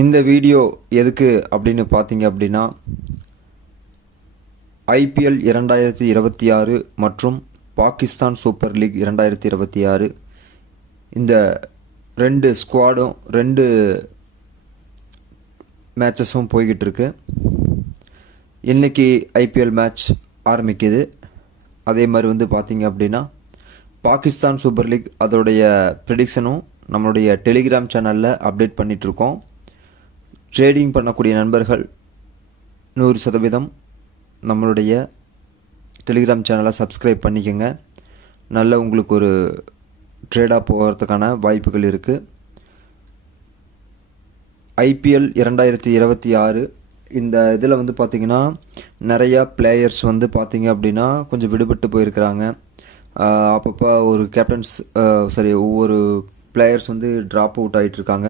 இந்த வீடியோ எதுக்கு அப்படின்னு பார்த்தீங்க அப்படின்னா, ஐபிஎல் 2026 மற்றும் பாகிஸ்தான் சூப்பர் லீக் 2026 இந்த ரெண்டு ஸ்குவாடும் ரெண்டு மேட்சஸும் போய்கிட்டு இருக்கு. இன்றைக்கி ஐபிஎல் மேட்ச் ஆரம்பிக்குது. அதே மாதிரி பார்த்தீங்க அப்படின்னா, பாகிஸ்தான் சூப்பர் லீக் அதோடைய ப்ரெடிக்ஷனும் நம்மளுடைய டெலிகிராம் சேனலில் அப்டேட் பண்ணிகிட்ருக்கோம். ட்ரேடிங் பண்ணக்கூடிய நண்பர்கள் 100% நம்மளுடைய டெலிகிராம் சேனலை சப்ஸ்கிரைப் பண்ணிக்கோங்க. நல்ல உங்களுக்கு ஒரு ட்ரேடாக போகிறதுக்கான வாய்ப்புகள் இருக்குது. ஐபிஎல் 2026 இந்த இதில் பார்த்திங்கன்னா நிறையா பிளேயர்ஸ் பார்த்திங்க அப்படின்னா கொஞ்சம் விடுபட்டு போயிருக்கிறாங்க. அப்பப்போ ஒரு கேப்டன்ஸ் ஒவ்வொரு பிளேயர்ஸ் ட்ராப் அவுட் ஆகிட்டுருக்காங்க.